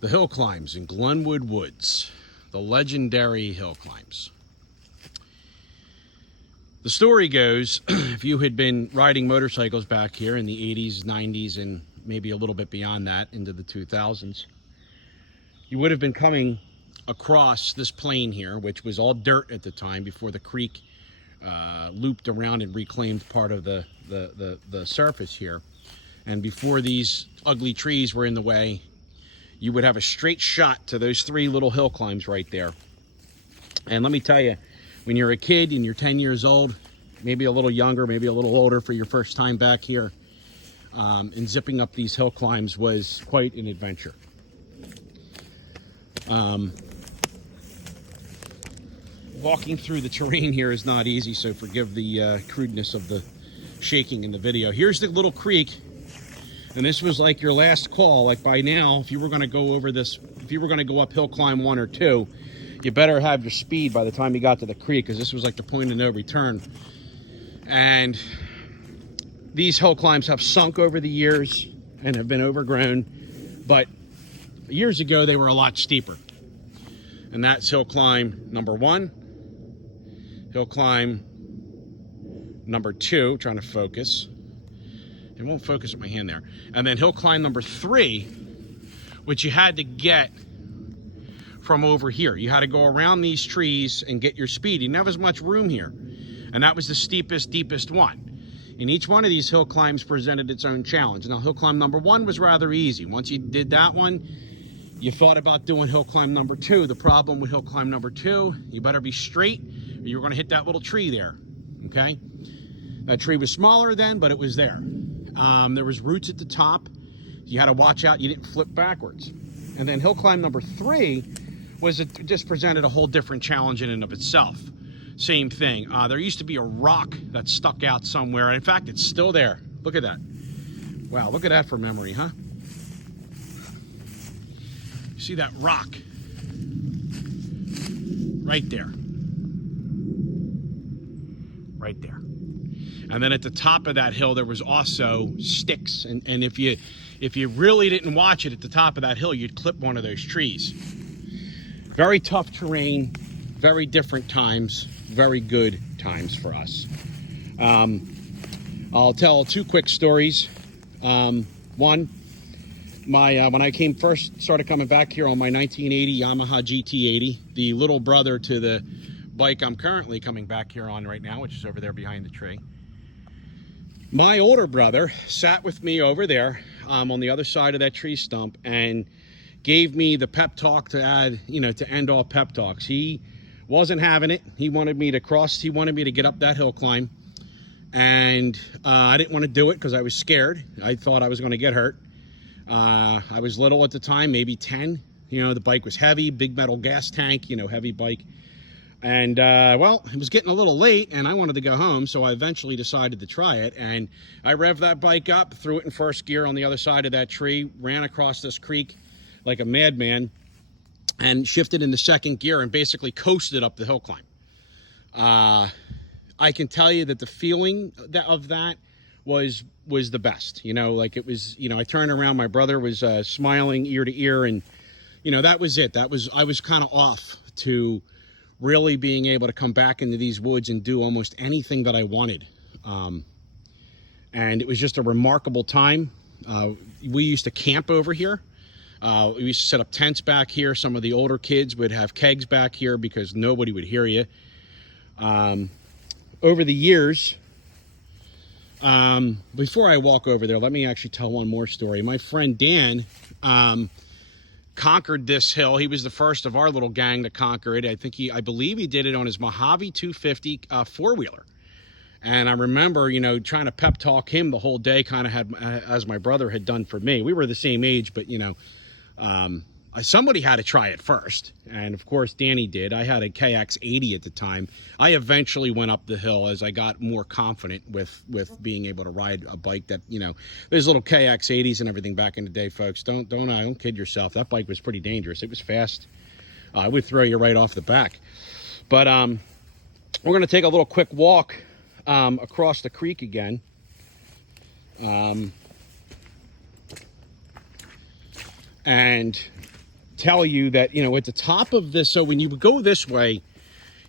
The hill climbs in Glenwood Woods, the legendary hill climbs. The story goes, if you had been riding motorcycles back here in the 80s, 90s, and maybe a little bit beyond that into the 2000s, you would have been coming across this plain here, which was all dirt at the time before the creek looped around and reclaimed part of the surface here. And before these ugly trees were in the way, you would have a straight shot to those three little hill climbs right there. And let me tell you, when you're a kid and you're 10 years old, maybe a little younger, maybe a little older for your first time back here, and zipping up these hill climbs was quite an adventure. Walking through the terrain here is not easy, so forgive the crudeness of the shaking in the video. Here's the little creek, and this was like your last call. Like by now, if you were going to go over this, if you were going to go up hill climb 1 or 2, you better have your speed by the time you got to the creek, because this was like the point of no return. And these hill climbs have sunk over the years and have been overgrown, but years ago they were a lot steeper. And that's hill climb number 1, hill climb number 2, trying to focus. It won't focus with my hand there. And then hill climb number 3, which you had to get from over here. You had to go around these trees and get your speed. You didn't have as much room here. And that was the steepest, deepest one. And each one of these hill climbs presented its own challenge. Now, hill climb number 1 was rather easy. Once you did that one, you thought about doing hill climb number 2. The problem with hill climb number 2, you better be straight, or you're going to hit that little tree there, okay? That tree was smaller then, but it was there. There was roots at the top. You had to watch out you didn't flip backwards. And then hill climb number 3 it just presented a whole different challenge in and of itself. Same thing. There used to be a rock that stuck out somewhere. And in fact, it's still there. Look at that. Wow, look at that for memory, huh? You see that rock? Right there. Right there. And then at the top of that hill, there was also sticks. And if you really didn't watch it at the top of that hill, you'd clip one of those trees. Very tough terrain, very different times, very good times for us. I'll tell 2 quick stories. One, when I started coming back here on my 1980 Yamaha GT80, the little brother to the bike I'm currently coming back here on right now, which is over there behind the tree. My older brother sat with me over there on the other side of that tree stump and gave me the pep talk to add, to end all pep talks. He wasn't having it. He wanted me to get up that hill climb. And I didn't want to do it because I was scared. I thought I was going to get hurt. I was little at the time, maybe 10. The bike was heavy, big metal gas tank, heavy bike. And, well, it was getting a little late, and I wanted to go home, so I eventually decided to try it. And I revved that bike up, threw it in first gear on the other side of that tree, ran across this creek like a madman, and shifted into second gear and basically coasted up the hill climb. I can tell you that the feeling of that was the best. Like it was, I turned around, my brother was smiling ear to ear, and, that was it. I was kind of off to really being able to come back into these woods and do almost anything that I wanted. And it was just a remarkable time. We used to camp over here. We used to set up tents back here. Some of the older kids would have kegs back here because nobody would hear you. Over the years, before I walk over there, let me actually tell one more story. My friend Dan conquered this hill. He was the first of our little gang to conquer it. I believe he did it on his Mojave 250 four-wheeler. And I remember, trying to pep talk him the whole day, kind of as my brother had done for me. We were the same age, but, somebody had to try it first. And, of course, Danny did. I had a KX80 at the time. I eventually went up the hill as I got more confident with being able to ride a bike that, there's little KX80s and everything back in the day, folks. Don't kid yourself. That bike was pretty dangerous. It was fast. It would throw you right off the back. But we're going to take a little quick walk across the creek again. And tell you that, you know, at the top of this, so when you would go this way,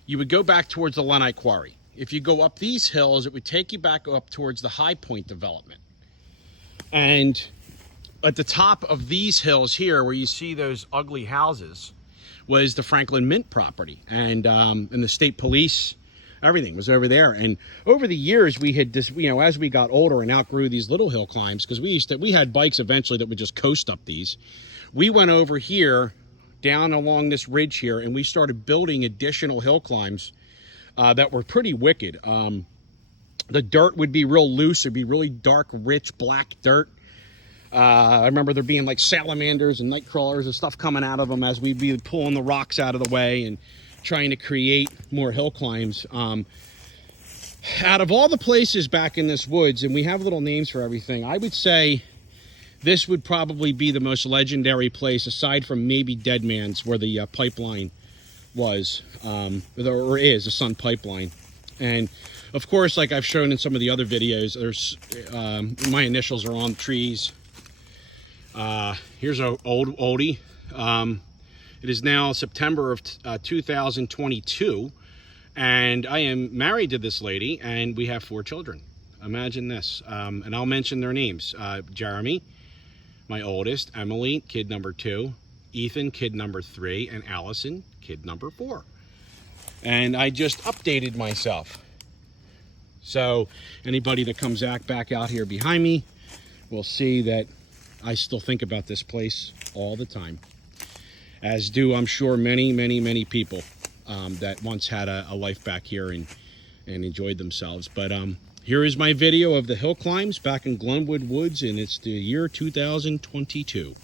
you would go back towards the Lenite Quarry. If you go up these hills, it would take you back up towards the High Point development. And at the top of these hills here, where you see those ugly houses, was the Franklin Mint property. And the state police, everything was over there. And over the years, we had this, you know, as we got older and outgrew these little hill climbs, because we had bikes eventually that would just coast up these. We went over here, down along this ridge here, and we started building additional hill climbs that were pretty wicked. The dirt would be real loose. It'd be really dark, rich, black dirt. I remember there being like salamanders and night crawlers and stuff coming out of them as we'd be pulling the rocks out of the way and trying to create more hill climbs. Out of all the places back in this woods, and we have little names for everything, I would say this would probably be the most legendary place, aside from maybe Dead Man's, where the pipeline was, or is, the Sun Pipeline. And of course, like I've shown in some of the other videos, there's my initials are on trees. Here's an old oldie. It is now September of 2022, and I am married to this lady, and we have 4 children. Imagine this. And I'll mention their names. Jeremy, my oldest; Emily, kid number 2; Ethan, kid number 3; and Allison, kid number 4. And I just updated myself. So anybody that comes back out here behind me will see that I still think about this place all the time. As do, I'm sure, many, many, many people that once had a life back here and enjoyed themselves. But here is my video of the hill climbs back in Glenwood Woods, and it's the year 2022.